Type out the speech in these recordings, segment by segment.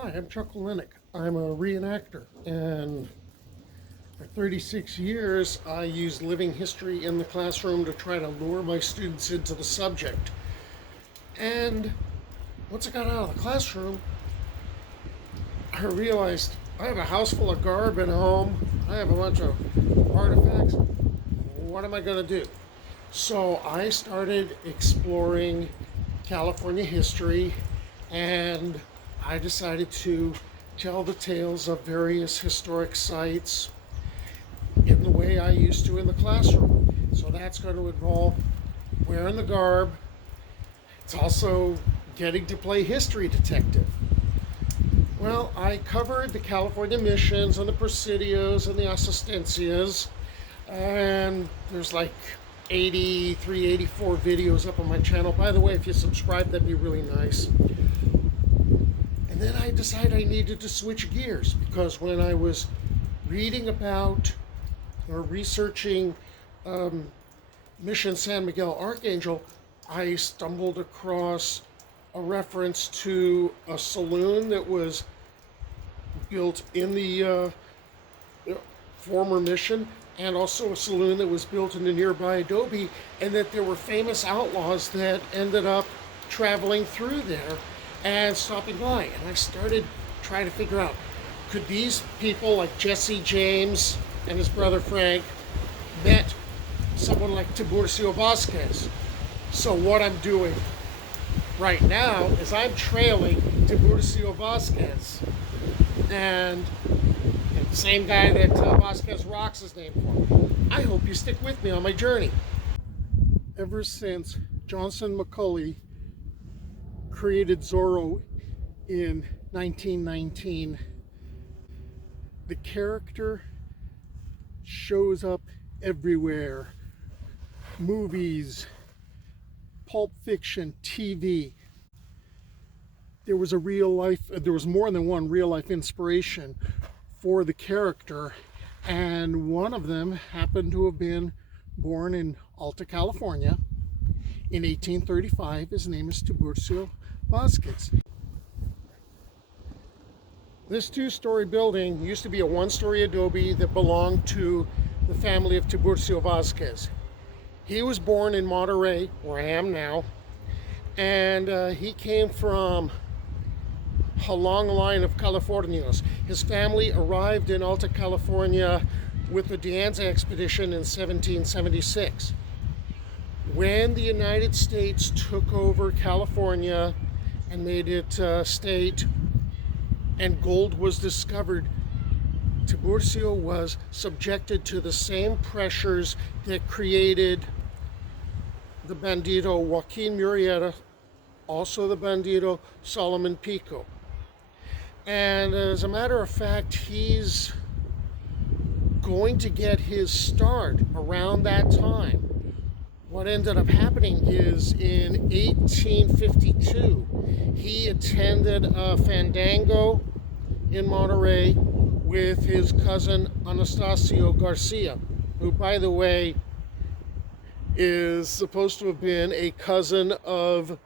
Hi, I'm Chuck Olenek. I'm a reenactor, and for 36 years I used living history in the classroom to try to lure my students into the subject. And once I got out of the classroom, I realized I have a house full of garb at home. I have a bunch of artifacts. What am I going to do? So I started exploring California history, and I decided to tell the tales of various historic sites in the way I used to in the classroom. So that's going to involve wearing the garb. It's also getting to play history detective. Well, I covered the California missions and the presidios and the asistencias, and there's like 83, 84 videos up on my channel. By the way, if you subscribe, that'd be really nice. And then I decided I needed to switch gears, because when I was reading about or researching Mission San Miguel Archangel, I stumbled across a reference to a saloon that was built in the former mission, and also a saloon that was built in the nearby adobe, and that there were famous outlaws that ended up traveling through there and stopping by. And I started trying to figure out, could these people like Jesse James and his brother Frank met someone like Tiburcio Vásquez? So what I'm doing right now is I'm trailing Tiburcio Vásquez, and the same guy that Vasquez Rocks is named for. I hope you stick with me on my journey. Ever since Johnson McCulley created Zorro in 1919, the character shows up everywhere. Movies, Pulp Fiction, TV. There was more than one real life inspiration for the character, and one of them happened to have been born in Alta California in 1835. His name is Tiburcio Vásquez. This two-story building used to be a one-story adobe that belonged to the family of Tiburcio Vásquez. He was born in Monterey, where I am now, and he came from a long line of Californios. His family arrived in Alta California with the De Anza expedition in 1776. When the United States took over California and made it a state, and gold was discovered, Tiburcio was subjected to the same pressures that created the Bandido Joaquín Murrieta, also the Bandido Solomon Pico. And as a matter of fact, he's going to get his start around that time. What ended up happening is in 1852, he attended a fandango in Monterey with his cousin Anastasio Garcia, who, by the way, is supposed to have been a cousin of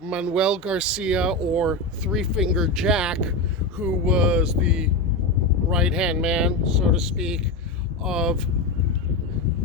Manuel Garcia, or Three-Finger Jack, who was the right-hand man, so to speak, of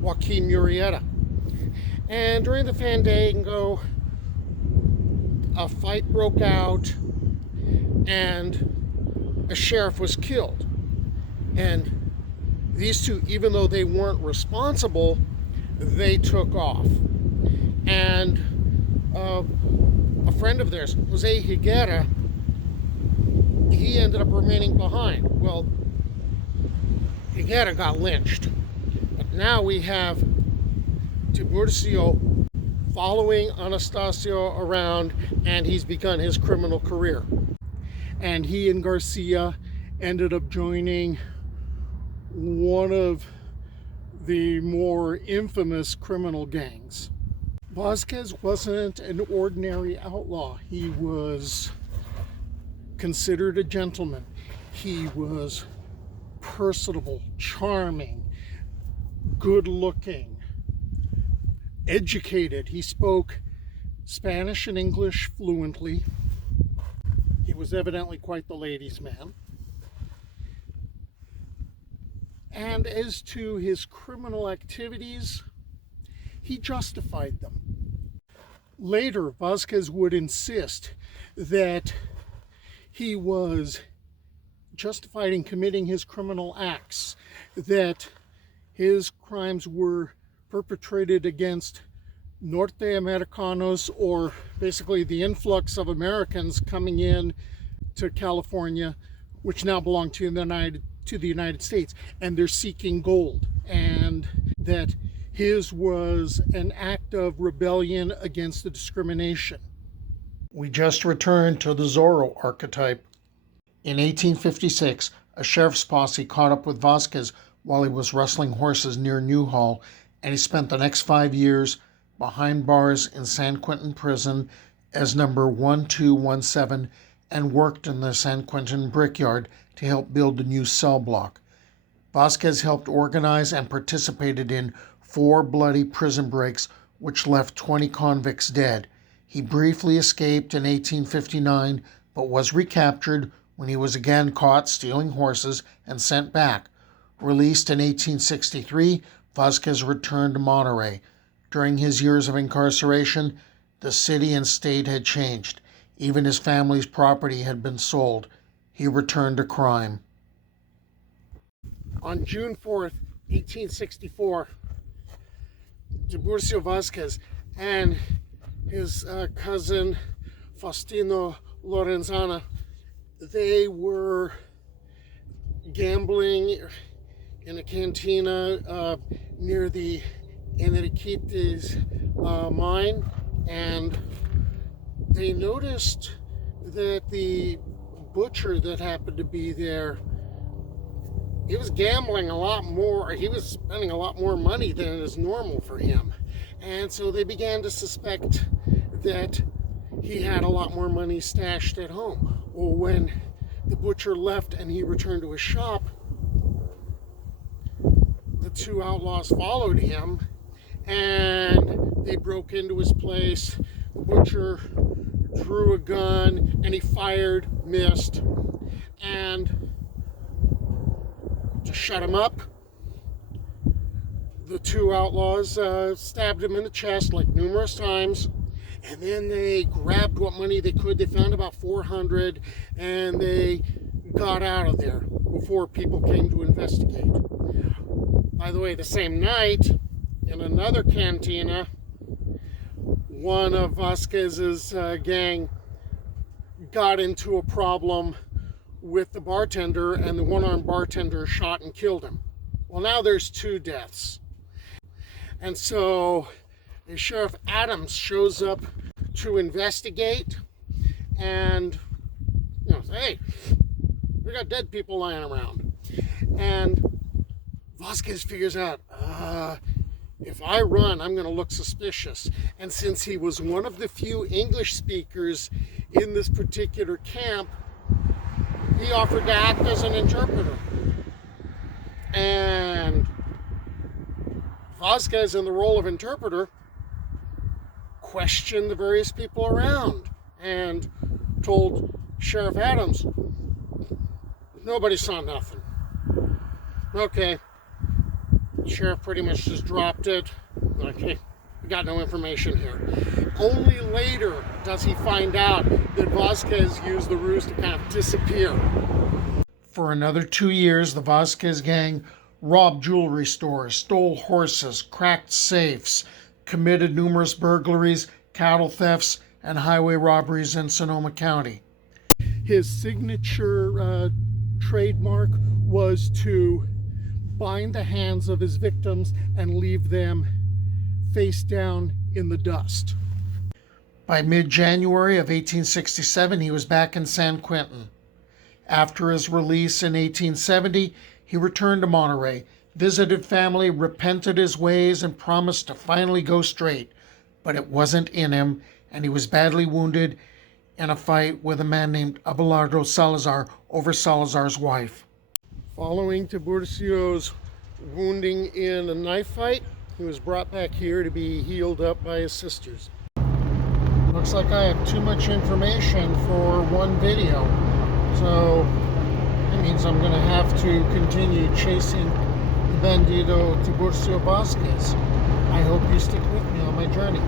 Joaquín Murrieta. And during the fandango, a fight broke out, and a sheriff was killed. And these two, even though they weren't responsible, they took off. And a friend of theirs, Jose Higuera, he ended up remaining behind. Well, Higuera got lynched. But now we have Tiburcio following Anastasio around, and he's begun his criminal career. And he and Garcia ended up joining one of the more infamous criminal gangs. Vasquez wasn't an ordinary outlaw. He was considered a gentleman. He was personable, charming, good-looking, educated. He spoke Spanish and English fluently. He was evidently quite the ladies' man. And as to his criminal activities, he justified them. Later, Vasquez would insist that he was justified in committing his criminal acts, that his crimes were perpetrated against Norte Americanos, or basically the influx of Americans coming in to California, which now belong to the United States, and they're seeking gold, and that his was an act of rebellion against the discrimination. We just returned to the Zorro archetype. In 1856, a sheriff's posse caught up with Vasquez while he was rustling horses near Newhall, and he spent the next 5 years behind bars in San Quentin prison as number 1217, and worked in the San Quentin brickyard to help build a new cell block. Vasquez helped organize and participated in 4 bloody prison breaks which left 20 convicts dead. He briefly escaped in 1859, but was recaptured when he was again caught stealing horses and sent back. Released in 1863, Vasquez returned to Monterey. During his years of incarceration, the city and state had changed. Even his family's property had been sold. He returned to crime. On June 4th, 1864, Tiburcio Vásquez and his cousin Faustino Lorenzana, they were gambling in a cantina near the Enrique's mine, and they noticed that the butcher that happened to be there, he was gambling a lot more. He was spending a lot more money than is normal for him. And so they began to suspect that he had a lot more money stashed at home. Well, when the butcher left and he returned to his shop, the 2 outlaws followed him and they broke into his place. The butcher drew a gun and he fired, missed, and to shut him up, the 2 outlaws stabbed him in the chest like numerous times, and then they grabbed what money they could. They found about $400, and they got out of there before people came to investigate. By the way, the same night, in another cantina, one of Vasquez's gang got into a problem with the bartender, and the one-armed bartender shot and killed him. Well, now there's 2 deaths. And so Sheriff Adams shows up to investigate and, say, hey, we got dead people lying around. And Vasquez figures out, if I run, I'm going to look suspicious. And since he was one of the few English speakers in this particular camp, he offered to act as an interpreter. And Vasquez, in the role of interpreter, questioned the various people around and told Sheriff Adams, nobody saw nothing. Okay. The sheriff pretty much just dropped it. Okay, we got no information here. Only later does he find out that Vasquez used the ruse to kind of disappear. For another 2 years, the Vasquez gang robbed jewelry stores, stole horses, cracked safes, committed numerous burglaries, cattle thefts, and highway robberies in Sonoma County. His signature trademark was to bind the hands of his victims and leave them face down in the dust. By mid-January of 1867, he was back in San Quentin. After his release in 1870, he returned to Monterey, visited family, repented his ways, and promised to finally go straight. But it wasn't in him, and he was badly wounded in a fight with a man named Abelardo Salazar over Salazar's wife. Following Tiburcio's wounding in a knife fight, he was brought back here to be healed up by his sisters. looks like I have too much information for one video. So that means I'm going to have to continue chasing the Bandido Tiburcio Vásquez. I hope you stick with me on my journey.